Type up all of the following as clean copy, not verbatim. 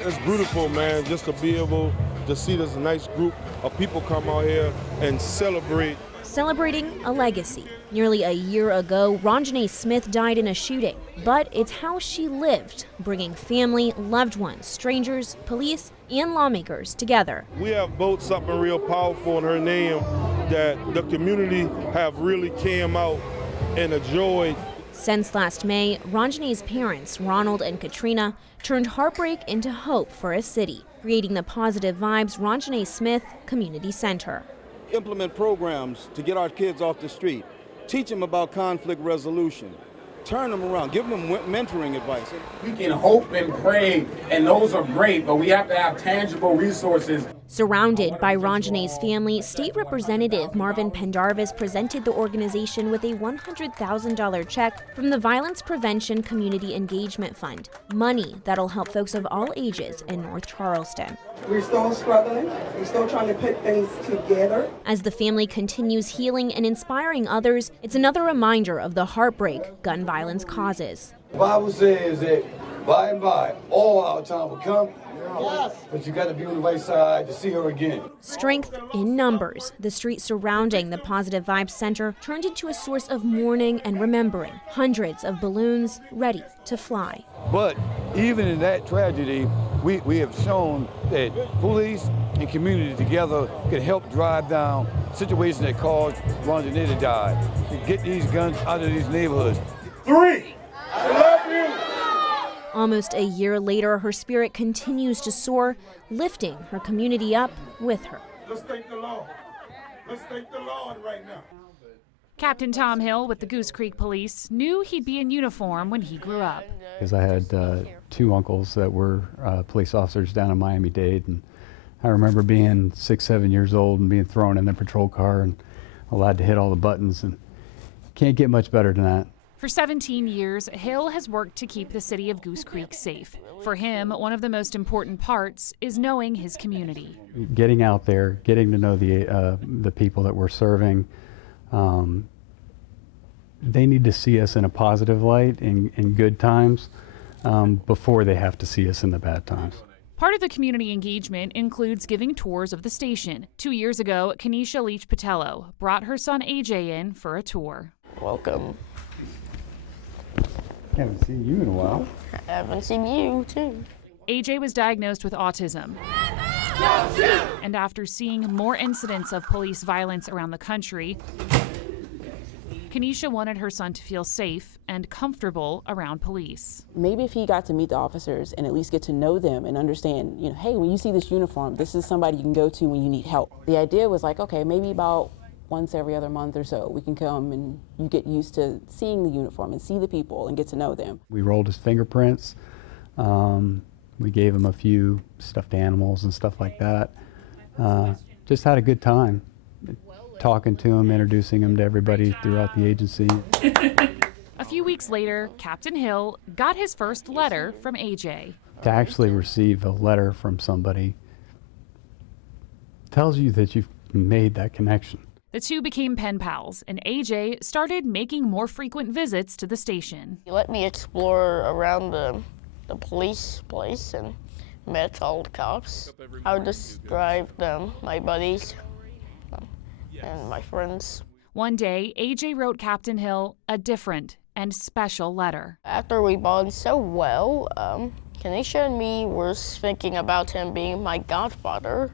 It's beautiful, man, just to be able to see this nice group of people come out here and celebrate. Celebrating a legacy. Nearly a year ago, Ranjanae Smith died in a shooting, but it's how she lived, bringing family, loved ones, strangers, police, and lawmakers together. We have built something real powerful in her name that the community have really came out and enjoyed. Since last May, Ranjanae's parents, Ronald and Katrina, turned heartbreak into hope for a city, creating the Positive Vibes Ranjanae Smith Community Center. Implement programs to get our kids off the street, teach them about conflict resolution, turn them around, give them mentoring advice. We can hope and pray, and those are great, but we have to have tangible resources. Surrounded by Ranjanae's family, State Representative Marvin Pendarvis presented the organization with a $100,000 check from the Violence Prevention Community Engagement Fund, money that'll help folks of all ages in North Charleston. We're still struggling. We're still trying to put things together. As the family continues healing and inspiring others, it's another reminder of the heartbreak gun violence causes. The Bible says that by and by, all our time will come. Yes. But you got to be on the right side to see her again. Strength in numbers. The street surrounding the Positive Vibes Center turned into a source of mourning and remembering. Hundreds of balloons ready to fly. But even in that tragedy, we have shown that police and community together can help drive down situations that caused Ranjanae to die. To get these guns out of these neighborhoods. 3, I love you. Almost a year later, her spirit continues to soar, lifting her community up with her. Let's thank the Lord. Let's thank the Lord right now. Captain Tom Hill with the Goose Creek Police knew he'd be in uniform when he grew up. Because I had two uncles that were police officers down in Miami-Dade, and I remember being 6, 7 years old and being thrown in the patrol car and allowed to hit all the buttons, and can't get much better than that. For 17 years, Hill has worked to keep the city of Goose Creek safe. For him, one of the most important parts is knowing his community. Getting out there, getting to know the people that we're serving. They need to see us in a positive light in good times before they have to see us in the bad times. Part of the community engagement includes giving tours of the station. 2 years ago, Kanisha Leach Patello brought her son AJ in for a tour. Welcome. Haven't seen you in a while. I haven't seen you, too. AJ was diagnosed with autism. And after seeing more incidents of police violence around the country, Kanisha wanted her son to feel safe and comfortable around police. Maybe if he got to meet the officers and at least get to know them and understand, hey, when you see this uniform, this is somebody you can go to when you need help. The idea was like, okay, maybe about once every other month or so, we can come and you get used to seeing the uniform and see the people and get to know them. We rolled his fingerprints. We gave him a few stuffed animals and stuff like that. Just had a good time talking to him, introducing him to everybody throughout the agency. A few weeks later, Captain Hill got his first letter from AJ. To actually receive a letter from somebody tells you that you've made that connection. The two became pen pals, and AJ started making more frequent visits to the station. He let me explore around the police place and met all the cops. I would describe them, my buddies and my friends. One day, AJ wrote Captain Hill a different and special letter. After we bonded so well, Kanisha and me were thinking about him being my godfather.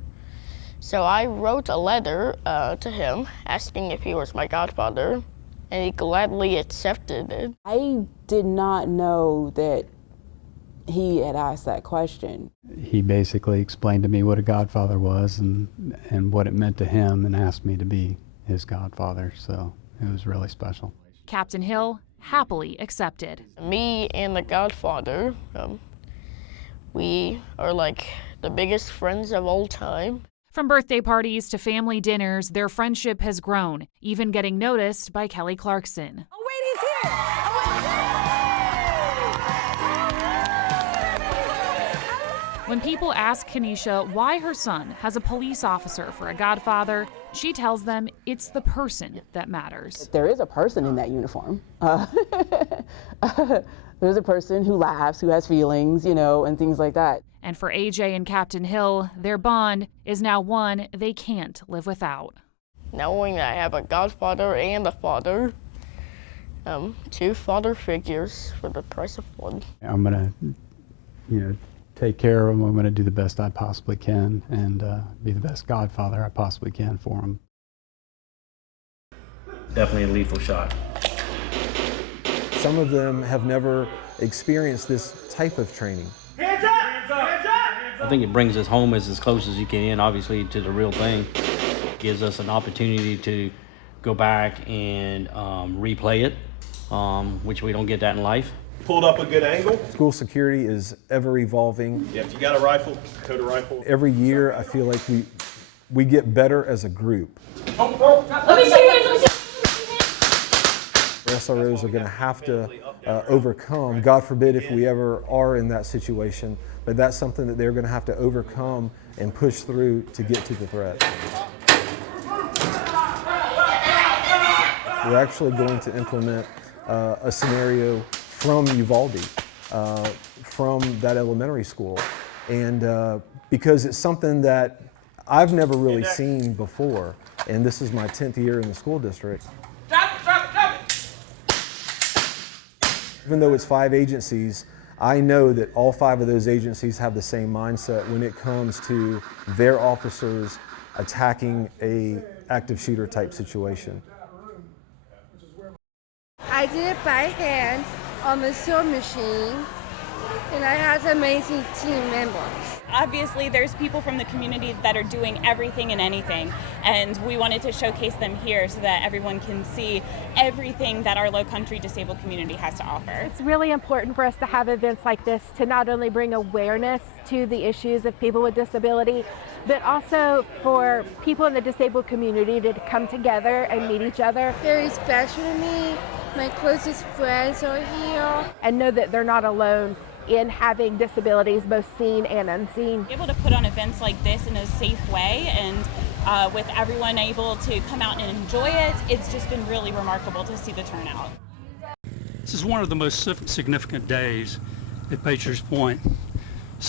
So I wrote a letter to him asking if he was my godfather, and he gladly accepted it. I did not know that he had asked that question. He basically explained to me what a godfather was and what it meant to him and asked me to be his godfather, so it was really special. Captain Hill happily accepted. Me and the godfather, we are like the biggest friends of all time. From birthday parties to family dinners, their friendship has grown, even getting noticed by Kelly Clarkson. Oh, wait, he's here! When people ask Kanisha why her son has a police officer for a godfather, she tells them it's the person that matters. There is a person in that uniform. The There's a person who laughs, who has feelings, and things like that. And for AJ and Captain Hill, their bond is now one they can't live without. Knowing that I have a godfather and a father, 2 father figures for the price of 1. I'm going to, take care of them. I'm going to do the best I possibly can and be the best godfather I possibly can for them. Definitely a lethal shot. Some of them have never experienced this type of training. Hands up! Hands up! I think it brings us home as close as you can, obviously, to the real thing. It gives us an opportunity to go back and replay it, which we don't get that in life. Pulled up a good angle. School security is ever evolving. Yeah, if you got a rifle, code a rifle. Every year, I feel like we get better as a group. Let me see you. SROs are going to have to overcome, God forbid if we ever are in that situation, but that's something that they're going to have to overcome and push through to get to the threat. We're actually going to implement a scenario from Uvalde, from that elementary school, and because it's something that I've never really seen before, and this is my 10th year in the school district. Even though it's 5 agencies, I know that all 5 of those agencies have the same mindset when it comes to their officers attacking a active shooter type situation. I did it by hand on the sewing machine, and I had amazing team members. Obviously, there's people from the community that are doing everything and anything, and we wanted to showcase them here so that everyone can see everything that our Low Country disabled community has to offer. It's really important for us to have events like this to not only bring awareness to the issues of people with disability, but also for people in the disabled community to come together and meet each other. Very special to me. My closest friends are here. And know that they're not alone in having disabilities, both seen and unseen. Able to put on events like this in a safe way and with everyone able to come out and enjoy it, it's just been really remarkable to see the turnout. This is one of the most significant days at Patriots Point.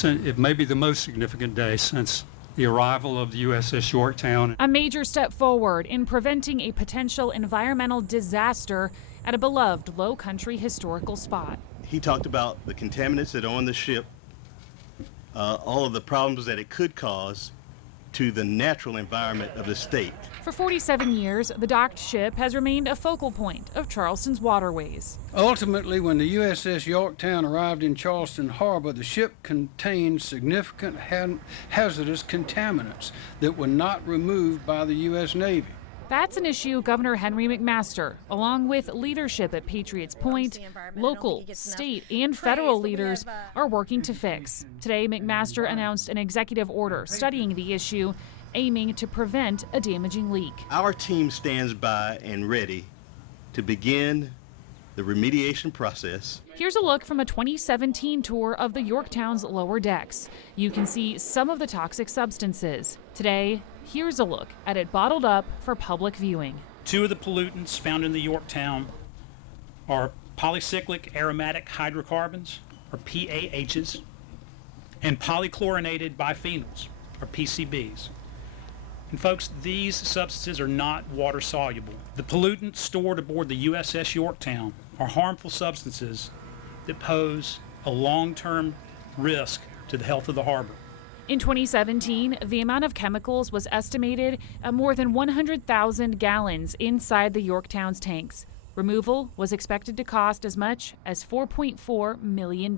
It may be the most significant day since the arrival of the USS Yorktown. A major step forward in preventing a potential environmental disaster at a beloved Low Country historical spot. He talked about the contaminants that are on the ship, all of the problems that it could cause to the natural environment of the state. For 47 years, the docked ship has remained a focal point of Charleston's waterways. Ultimately, when the USS Yorktown arrived in Charleston Harbor, the ship contained significant hazardous contaminants that were not removed by the U.S. Navy. That's an issue Governor Henry McMaster, along with leadership at Patriots Point, local, state, and federal leaders are working to fix. Today, McMaster announced an executive order studying the issue, aiming to prevent a damaging leak. Our team stands by and ready to begin the remediation process. Here's a look from a 2017 tour of the Yorktown's lower decks. You can see some of the toxic substances. Today, here's a look at it bottled up for public viewing. 2 of the pollutants found in the Yorktown are polycyclic aromatic hydrocarbons, or PAHs, and polychlorinated biphenyls, or PCBs. And folks, these substances are not water soluble. The pollutants stored aboard the USS Yorktown are harmful substances that pose a long-term risk to the health of the harbor. In 2017, the amount of chemicals was estimated at more than 100,000 gallons inside the Yorktown's tanks. Removal was expected to cost as much as $4.4 million.